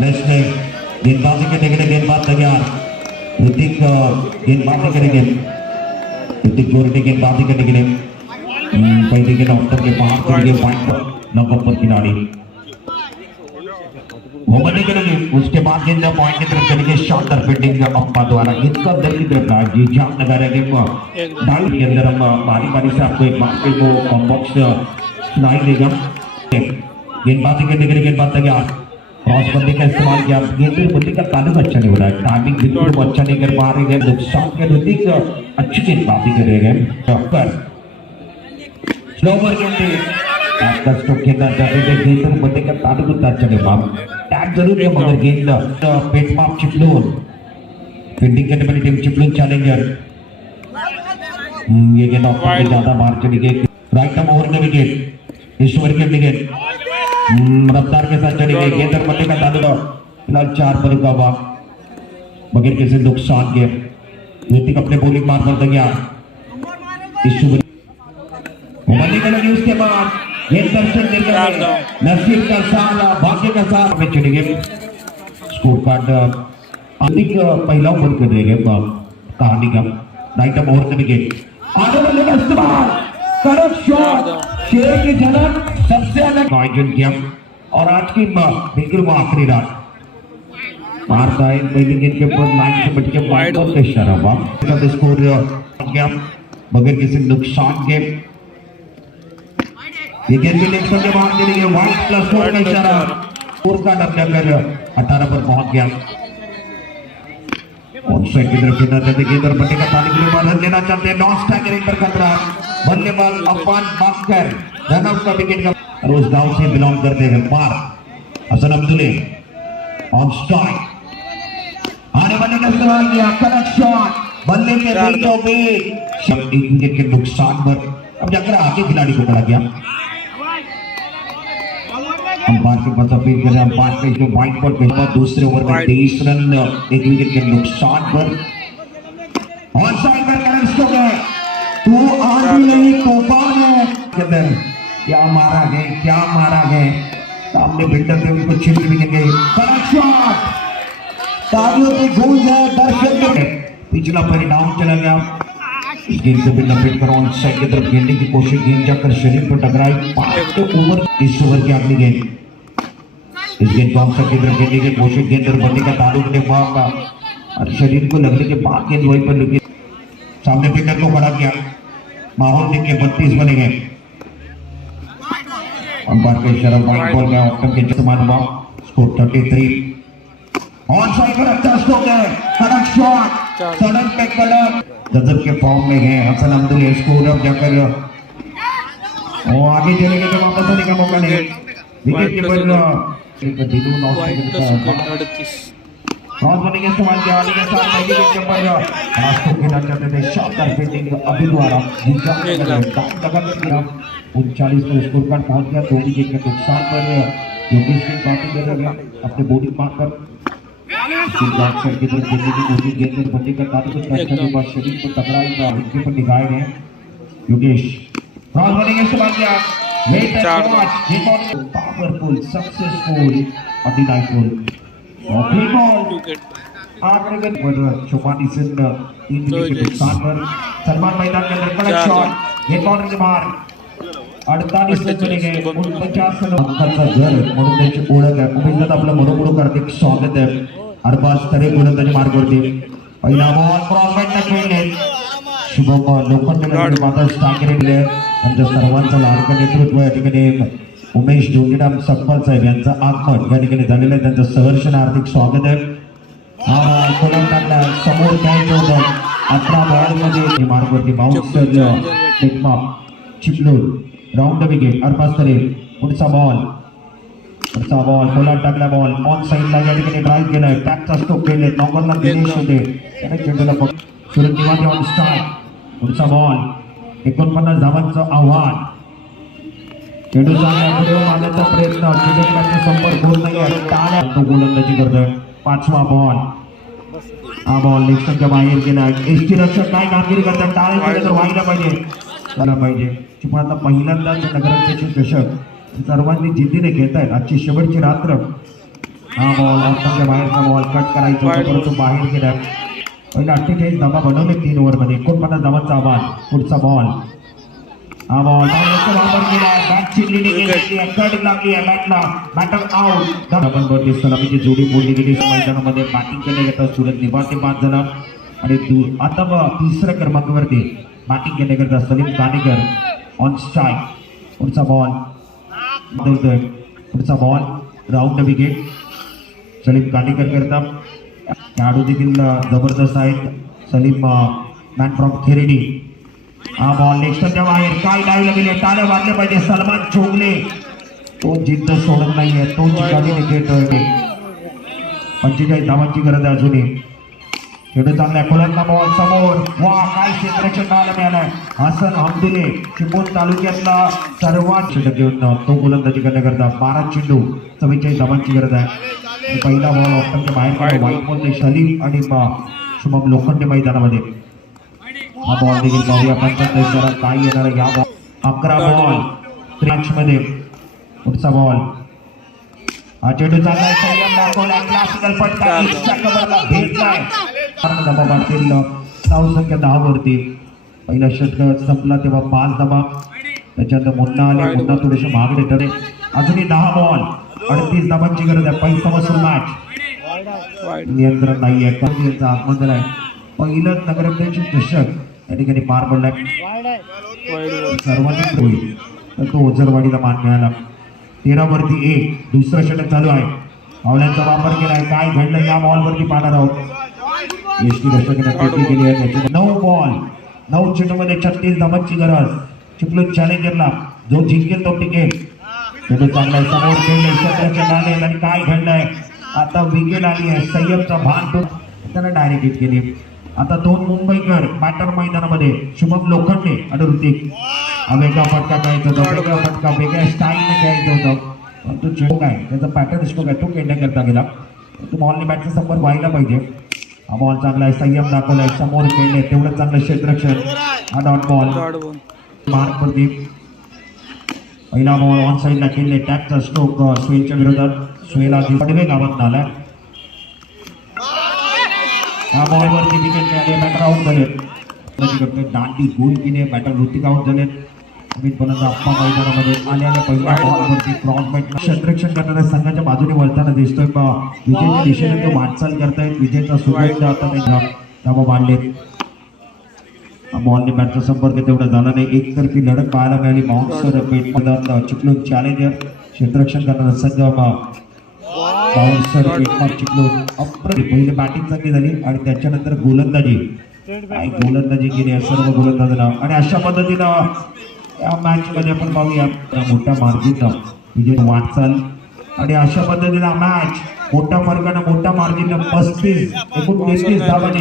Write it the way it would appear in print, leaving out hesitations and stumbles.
Next गेंदबाजी करने के लिए गेंदबाज तैयार। ऋतिक गेंदबाजी करेंगे। ऋतिक जोरटी गेंदबाजी करने के लिए पहले के नॉकआउट के बाहर करेंगे पॉइंट पर नॉकआउट पर खिलाड़ी वो बने करेंगे। उसके बाद गेंद पॉइंट की तरफ चलेंगे। शॉर्टर फील्डिंग अप्पा द्वारा इसका अंदर की तरफ ना जी जाम लगा रहेंगे डाल के अंदर। हम बारी बारी से आपको एक बार को कॉम्बॉक्स सुनाई देगा। गेंदबाजी करने के लिए गेंदबाज तैयार। क्रॉस बंदी का इस्तेमाल किया। गेंद बंदी का ताल्लुक अच्छा नहीं हो रहा है। टाइमिंग बिल्कुल अच्छा नहीं कर पा रहे हैं। नुकसान के ऋतिक अच्छी गेंदबाजी कर रहे हैं। स्लो ओवर गेंद आपका स्ट्रोक खेलना चाहते थे। गेंद बंदी का ताल्लुक उतना अच्छा नहीं हुआ। टैग जरूर है मगर गेंद पेट माप चिपलून फील्डिंग करने वाली टीम चिपलून चैलेंजर। ये गेंद ऑफ पे ज्यादा बाहर चली गई। राइट आर्म ओवर का विकेट ईश्वर के विकेट रफ्तार के साथ चली गई। गेंद और बल्ले का ताल्लुक फिलहाल 4 पर रुका हुआ बगैर किसी नुकसान के। ऋतिक अपने बॉलिंग मार कर गया। ईश्वर बल्ले का लगी। उसके बाद गेंद दर्शन नसीब का सारा भाग्य का सारा में चले गए। स्कोर कार्ड अधिक पहला ओवर कर रहे हैं कहानी का। राइट आर्म ओवर का विकेट आगे बल्ले का इस्तेमाल करेक्ट शॉट शेर की झलक सबसे अलग आयोजन किया और आज की बिल्कुल वो आखिरी रात मारता है। पहली गेंद के ऊपर लाइन से बच के वाइड ऑफ का इशारा हुआ। स्कोर गया बगैर किसी नुकसान के। ये गेंद के लेग के बाहर चली गई। वाइड प्लस 4 का इशारा। स्कोर का डबल 18 पर पहुंच गया। ऑफसाइड की तरफ खेलना चाहते गेंद और बल्ले का पानी के लिए रन लेना चाहते हैं। नॉन स्ट्राइकर पर खतरा। बल्लेबाज अफान बाकर रन आउट का विकेट का रोज गांव से बिलोंग करते हैं। मार हसन अब्दुल्ले ऑन स्ट्राइक आने वाले का इस्तेमाल किया। करेक्ट शॉट बल्ले के बीचों बीच एक विकेट के नुकसान पर अब जाकर आगे खिलाड़ी को खड़ा किया। अंपायर के पास अपील कर रहे हैं। अंपायर के जो पॉइंट पर पहला दूसरे ओवर में 23 रन एक विकेट के नुकसान पर ऑन साइड पर करेक्ट हो गए। तू आंधी नहीं तूफान है किधर क्या मारा गए सामने बिल्डर थे उनको छिप भी गए। करेक्ट शॉट तालियों की गूंज है दर्शक के। पिछला परिणाम चला गया। इस गेंद को भी लपेट कर ऑन साइड की तरफ खेलने की कोशिश। गेंद जाकर शरीर पर टकराई। 5 ओवर इस ओवर की अगली गेंद इस गेंद को ऑन साइड की तरफ खेलने की कोशिश। गेंद और बल्ले का ताल्लुक ने हुआ और शरीर को लगने के बाद गेंद वहीं पर लगी। सामने पिकर को खड़ा किया। माहौल देख के 32 बने गए। अंपायर का इशारा वाइड बॉल का ऑप्शन के इस्तेमाल हुआ। स्कोर 33 ऑन साइड पर अच्छा स्ट्रोक है। करेक्ट शॉट सड़क पे कलम गजब के फॉर्म में गए हसन अब्दुल्ले। स्कोर अब जाकर वो आगे चले गए तो वापस आने का मौका नहीं। विकेट कीपर क्रॉस बॉलिंग इस्तेमाल किया। आने के साथ पहली विकेट के ऊपर रास्ते खेलना चाहते थे। शॉर्टर फील्डिंग अभी द्वारा 39 पर स्कोर कार्ड पहुंच गया। 2 विकेट के नुकसान पर योगेश की बातें कर रहे हैं अपने बॉलिंग मार कर की तरफ खेलने की कोशिश। गेंद और बल्ले का ताल्लुक शरीर को टकराई विकेट पर निगाहे हैं। योगेश क्रॉस बॉलिंग इस्तेमाल किया। पावरफुल सक्सेसफुल अनडिनाइबल चौपाटी से 3 विकेट के नुकसान पर सलमान मैदान के अंदर करेक्ट शॉट गेंद बाउंड्री के बाहर 48 रन चले गए। 49 रन म्हणून त्यांची ओळख आहे। उमेदवार आपलं मनोपूर्वक हार्दिक स्वागत आहे। अरबाज तरे गोलंदाजी मार्गावरती पहिला बॉल क्रॉसबाईटला खेळले। शुभम लोखंडे माता स्टाकेले त्यांच्या सर्वांचं लाडकं नेतृत्व या ठिकाणी उमेश जोगीराम सकपाल साहेब यांचं आगमन या ठिकाणी झालेलं आहे। त्यांचं सहर्ष हार्दिक स्वागत आहे। कोलंदाजला समोर द्यायचं होतं 18 बॉलमध्ये मार्गावरती बाउन्स टेकमा Chiplun round the wicket. Arbaz तरे पुढचा बॉल कोलाट टाकला। बॉल ऑन साइडला या ठिकाणी ड्राइव्ह केलाय। टॅकचा स्ट्रोक केले नॉकरला दिनेश होते त्याने चेंडूला सुरेश निवासे ऑन स्टार्ट। पुढचा बॉल 49 धावांचं आव्हान। चेंडू पुढे मारण्याचा प्रयत्न चेंडूचा संपर्क होत नाही। टाळ्या तो गोलंदाजी करतोय। 5वा बॉल हा बॉल लेगच्या बाहेर गेला। एसटी रक्षक काय कामगिरी करतात। टाळ्या केले तर व्हायला पाहिजे पण आता पहिल्यांदाच नगराध्यक्ष चषक सर्वांनी जिद्दीने घेत आहेत। आजची शेवटची रात्र हा बॉल ऑप्शनच्या बाहेरचा बॉल कट करायचा होता, परंतु बाहेर गेला. पहिला 48 धावा बनवले 3 ओव्हरमध्ये, 49 धावांचा आव्हान. पुढचा बॉल, हा बॉल वापर केला, बॅटची लिडिंग घेतली, कट लागली आहे बॅटला, बॅटर आउट. डबलवरती सलामीची जोडी बोलली गेली मैदानामध्ये. बॅटिंग करण्याकरता सूरज निबाते बाद झाला आणि आता तिसऱ्या क्रमांकावरती बॅटिंग करण्याकरता सलीम कानेकर ऑन स्ट्राईक. पुढचा बॉल, पुढचा ball round wicket. Salim Kanekar करता खेळाडू देखील जबरदस्त आहेत. Salim man from Kheredi. हा बॉल नेक्स्टच्या बाहेर, काय डायला गेले, टाळ्या वाजल्या पाहिजे. सलमान चोगले तो जिद्द सोडत नाहीये, तो जिंकाने खेळतोय. 45 धावांची गरज आहे अजूनही. खेळू चांगला खोलंदा बॉल समोर, वा काय क्षेत्ररक्षण पाहायला मिळालंय. हसन हमदुले चिपळूण तालुक्यातला सर्वात षटक घेऊन तो गोलंदाजी करण्याकरता. 12 चेंडू 44 धावांची गरज आहे. पहिला बॉल ऑप्शनच्या बाहेर, वाईट बॉल सलीम आणि शुभम लोखंडे मैदानामध्ये. हा बॉल देखील पाहूया पंचायत काय येणार या बॉल. 11 बॉल मॅच मध्ये. पुढचा बॉल, हा चेंडू चाललाय, संयम दाखवला, क्लासिकल फटका कबरला भेटलाय. दबावातील धावसंख्या 10 वरती. पहिला षटक संपला तेव्हा 5 धावा. त्याच्यानंतर मुन्ना आले, मुन्ना थोडेसे महागडे ठरले. अजूनही 10 बॉल 38 धावांची गरज आहे. पहिला मसूर मॅच नियंत्रण नाहीये, कमी यांचं आगमन झालंय. पहिलं नगराध्यक्ष चषक या ठिकाणी पार पडलाय. सर्वाधिक होईल तर तो ओझरवाडीला मान मिळाला. 13 वरती 1. दुसरं षटक चालू आहे. पावल्यांचा वापर केलाय, काय घडलं या बॉल वरती पाहणार आहोत. एसटी दर्शकांनी केली आहे. 9 बॉल 9 चेंडूमध्ये 36 धावांची गरज. चिपळूण चॅलेंजरला जो जिंकेल तो टिकेल. चेंडू चांगला समोर खेळले, क्षेत्ररक्षण आले आणि काय घडलंय. आता विकेट आली आहे. संयमचा भान तो त्याला डायरेक्ट हिट केली. आता 2 मुंबईकर बॅटर मैदानामध्ये, शुभम लोखंडे आणि ऋतिक. वेगळा फटका खेळायचा होता, वेगळा फटका वेगळ्या स्टाईलने खेळायचं होतं. परंतु चेंडू काय त्याचा पॅटर्न दिसतो काय तो खेळण्याकरता गेला. तो बॉलने बॅटचा संपर्क व्हायला पाहिजे. हा बॉल चांगला आहे, संयम दाखवलाय, समोर खेळले, तेवढं चांगलं क्षेत्ररक्षण. हा डॉट बॉल मार्क वरती. पहिला बॉल ऑन साईडला खेळले, टॅपचा स्ट्रोक सुहेलच्या विरोधात. सुहेल आधी पडवे गावात आलाय. हा बॉल वरती विकेट मिळाले, बॅटर आउट झाले. दांडी गोल केले, बॅटर ऋतिक आउट झाले. अप्पा मैदानामध्ये आल्याने पहिल्या बॉलवरती क्रॉसबॅट क्षेत्ररक्षण करणाऱ्या संघाच्या बाजूने वळताना दिसतोय. विजयच्या दिशेने तो वाटचाल करतायत. विजयचा सुगंध आता धावा मांडले. बॉलने बॅटचा संपर्क तेवढा झाला नाही. एकतर्फी लढत पाहायला मिळाली. बाउन्सर पेटमध्ये चिपळूण चॅलेंजर क्षेत्ररक्षण करणारा संघ बाउन्सर पेटमार चिपळूण. पहिले बॅटिंग चांगली झाली आणि त्याच्यानंतर गोलंदाजी केली सर्व गोलंदाजांना. आणि अशा पद्धतीनं या मॅच मध्ये आपण पाहूया मोठ्या मार्जिननं विजय वाटचाल. आणि अशा पद्धतीनं मॅच मोठ्या फरकानं मोठ्या मार्जिननं 35-29 धावांनी